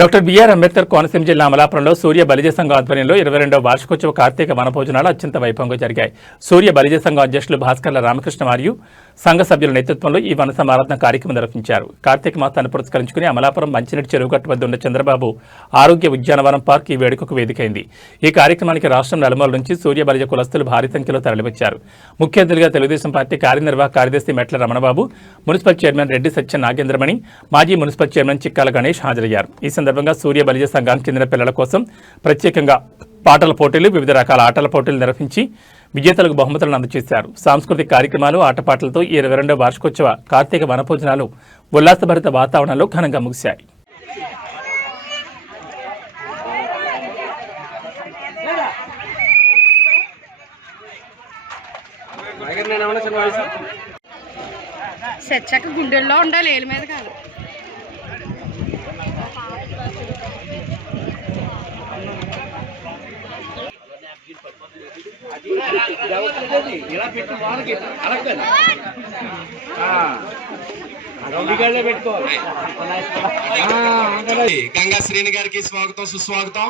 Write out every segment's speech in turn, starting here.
Doctor BR Ambedkar Konaseema జిల్లా అమలాపురంలో సూర్య బలిజ సంఘం ఆధ్వర్యంలో ఇరవై రెండవ వార్షికోత్సవ కార్తీక వనభోజనాలు అత్యంత వైభవంగా జరిగాయి. సూర్య బలిజ సంఘం అధ్యక్షులు భాస్కర్ల రామకృష్ణ మరియు సంఘ సభ్యుల నేతృత్వంలో ఈ వన సమారాధన కార్యక్రమం నిర్వహించారు. కార్తీక మాసాన్ని పురస్కరించుకుని అమలాపురం మంచినీటి చెరువుగట్టు వద్ద ఉన్న చంద్రబాబు ఆరోగ్య ఉద్యానవనం పార్క్ ఈ వేడుకకు వేదికైంది. ఈ కార్యక్రమానికి రాష్ట్రం నలుమూల నుంచి సూర్య బలిజ కులస్తులు భారీ సంఖ్యలో తరలివచ్చారు. ముఖ్య అతిథిగా తెలుగుదేశం పార్టీ కార్యనిర్వాహక కార్యదర్శి మెట్ల రమణబాబు మున్సిపల్ చైర్మన్ రెడ్డి సత్య నాగేంద్రమణి మాజీ మున్సిపల్ చైర్మన్ చిక్కాల గణేష్ హాజరయ్యారు. ఈ సందర్భంగా సూర్య బలిజ సంఘానికి చెందిన పిల్లల కోసం ప్రత్యేకంగా పాటల పోటీలు వివిధ రకాల ఆటల పోటీలు నిర్వహించి విజేతలకు బహుమతులను అందజేశారు. సాంస్కృతిక కార్యక్రమాలు ఆటపాటలతో ఇరవై రెండవ వార్షికోత్సవ కార్తీక వనభోజనాలు ఉల్లాసభరిత వాతావరణంలో ఘనంగా ముగిశాయి. చచ్చక గుండెల్లో ఉండాలి ఏళ్ళ మీద కాదు. గంగా శ్రేణి గారికి స్వాగతం సుస్వాగతం.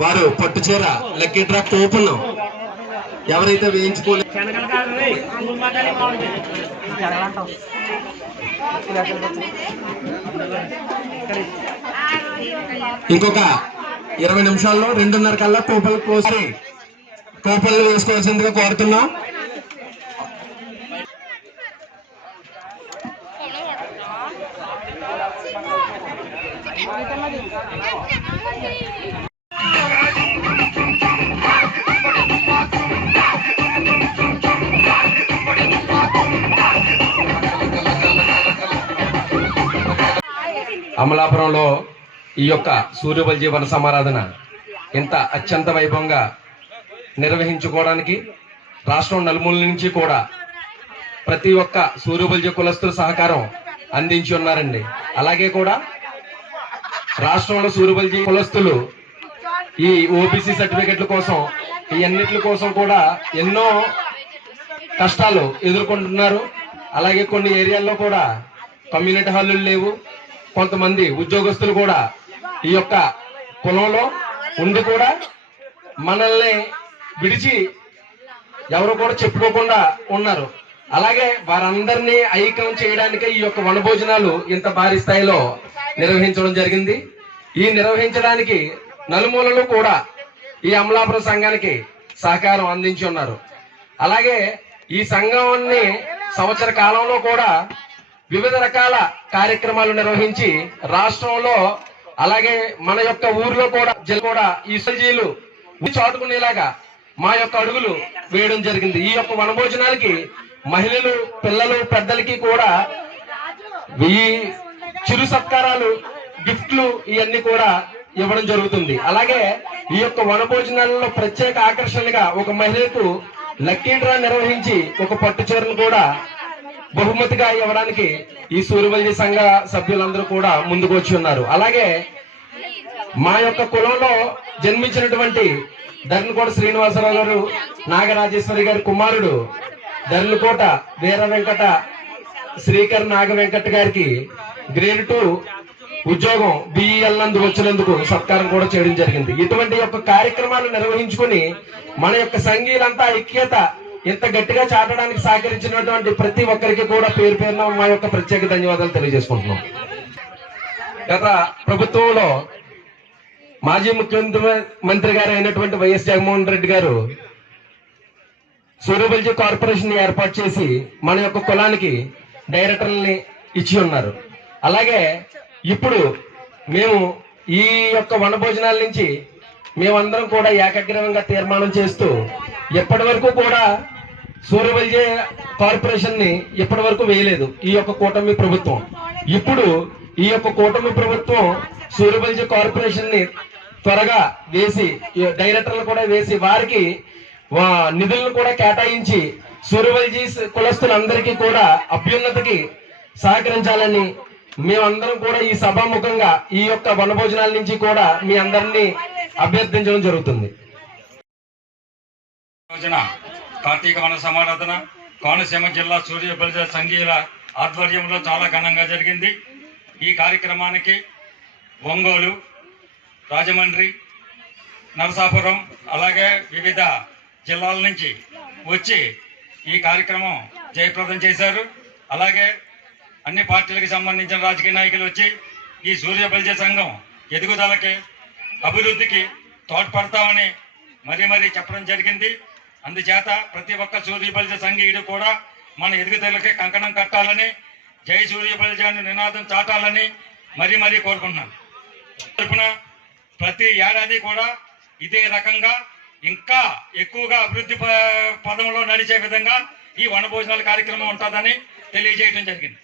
వారు పట్టుచీర లక్కీ డ్రాప్ ఓపెన్. ఎవరైతే వేయించుకోలేదు ఇంకొక ఇరవై నిమిషాల్లో రెండున్నర కల్లా కూపలు కోసి కూపలు వేసుకోవాల్సిందిగా కోరుతున్నాం. అమలాపురంలో ఈ యొక్క సూర్యబల్ జీవన సమారాధన ఇంత అత్యంత వైభవంగా నిర్వహించుకోవడానికి రాష్ట్రం నలుమూల నుంచి కూడా ప్రతి ఒక్క సూర్యబల్జ కులస్తుల సహకారం అందించి ఉన్నారండి. అలాగే కూడా రాష్ట్రంలో సూర్యబల్జీ కులస్తులు ఈ ఓబీసీ సర్టిఫికెట్ల కోసం ఈ అన్నిటి కోసం కూడా ఎన్నో కష్టాలు ఎదుర్కొంటున్నారు. అలాగే కొన్ని ఏరియాల్లో కూడా కమ్యూనిటీ హాల్లు లేవు. కొంతమంది ఉద్యోగస్తులు కూడా ఈ యొక్క కులంలో ఉండి కూడా మనల్ని విడిచి ఎవరు కూడా చెప్పుకోకుండా ఉన్నారు. అలాగే వారందరినీ ఐక్యం చేయడానికి ఈ యొక్క వనభోజనాలు ఇంత భారీ స్థాయిలో నిర్వహించడం జరిగింది. ఈ నిర్వహించడానికి నలుమూలలు కూడా ఈ అమలాపురం సంఘానికి సహకారం అందించి ఉన్నారు. అలాగే ఈ సంఘాన్ని సంవత్సర కాలంలో కూడా వివిధ రకాల కార్యక్రమాలు నిర్వహించి రాష్ట్రంలో అలాగే మన యొక్క ఊర్లో కూడా జిల్లా కూడా ఈ సజీలు చాటుకునేలాగా మా యొక్క అడుగులు వేయడం జరిగింది. ఈ యొక్క వనభోజనాలకి మహిళలు పిల్లలు పెద్దలకి కూడా ఈ చిరు సత్కారాలు గిఫ్ట్లు ఇవన్నీ కూడా ఇవ్వడం జరుగుతుంది. అలాగే ఈ యొక్క వనభోజనాలలో ప్రత్యేక ఆకర్షణగా ఒక మహిళకు లక్కీ డ్రా నిర్వహించి ఒక పట్టు చీరను కూడా బహుమతిగా ఇవ్వడానికి ఈ సూర్యవల్లి సంఘ సభ్యులందరూ కూడా ముందుకు వచ్చి ఉన్నారు. అలాగే మా యొక్క కులంలో జన్మించినటువంటి ధర్మకోట శ్రీనివాసరావు గారు నాగరాజేశ్వరి గారి కుమారుడు ధర్మకోట వీర వెంకట శ్రీకర్ నాగ వెంకట గారికి గ్రేడ్ టూ ఉద్యోగం బిఈఎల్ నందు వచ్చినందుకు సత్కారం కూడా చేయడం జరిగింది. ఇటువంటి యొక్క కార్యక్రమాలు నిర్వహించుకుని మన యొక్క సంఘీయులంతా ఐక్యత ఇంత గట్టిగా చాటడానికి సహకరించినటువంటి ప్రతి ఒక్కరికి కూడా పేరు పేరున మా యొక్క ప్రత్యేక ధన్యవాదాలు తెలియజేసుకుంటున్నాం. గత ప్రభుత్వంలో మాజీ ముఖ్యమంత్రి మంత్రి గారు అయినటువంటి వైఎస్ జగన్మోహన్ రెడ్డి గారు సూర్యబల్జీ కార్పొరేషన్ ఏర్పాటు చేసి మన యొక్క కులానికి డైరెక్టర్లని ఇచ్చి ఉన్నారు. అలాగే ఇప్పుడు మేము ఈ యొక్క వనభోజనాల నుంచి మేమందరం కూడా ఏకగ్రీవంగా తీర్మానం చేస్తూ ఎప్పటి వరకు కూడా సూర్యబల్జే కార్పొరేషన్ని ఇప్పటి వరకు వేయలేదు. ఈ యొక్క కూటమి ప్రభుత్వం. ఇప్పుడు ఈ యొక్క కూటమి ప్రభుత్వం సూర్యబల్జే కార్పొరేషన్ని త్వరగా వేసి డైరెక్టర్లు కూడా వేసి వారికి వా- నిధులను కూడా కేటాయించి సూర్యవల్జీ కులస్తులందరికీ కూడా అభ్యున్నతికి సహకరించాలని మేమందరం కూడా ఈ సభాముఖంగా ఈ యొక్క వనభోజనాల నుంచి కూడా మీ అందరినీ అభ్యర్థించడం జరుగుతుంది. కార్తీక వన సమారాధన కోనసీమ జిల్లా సూర్య బలిజ సంఘీయుల ఆధ్వర్యంలో చాలా ఘనంగా జరిగింది. ఈ కార్యక్రమానికి ఒంగోలు రాజమండ్రి నరసాపురం అలాగే వివిధ జిల్లాల నుంచి వచ్చి ఈ కార్యక్రమం జయప్రదం చేశారు. అలాగే అన్ని పార్టీలకు సంబంధించిన రాజకీయ నాయకులు వచ్చి ఈ సూర్య బలిజ సంఘం ఎదుగుదలకి అభివృద్ధికి తోడ్పడతామని మరీ మరీ చెప్పడం జరిగింది. అందుచేత ప్రతి ఒక్క సూర్య బలిజ సంఘీయుడు కూడా మన ఎదుగుదలకే కంకణం కట్టాలని జై సూర్య నినాదం చాటాలని మరీ మరీ కోరుకుంటున్నాను. ప్రతి ఏడాది కూడా ఇదే రకంగా ఇంకా ఎక్కువగా అభివృద్ధి ప- పదంలో నడిచే విధంగా ఈ వనభోజనాల కార్యక్రమం ఉంటుందని తెలియజేయడం జరిగింది.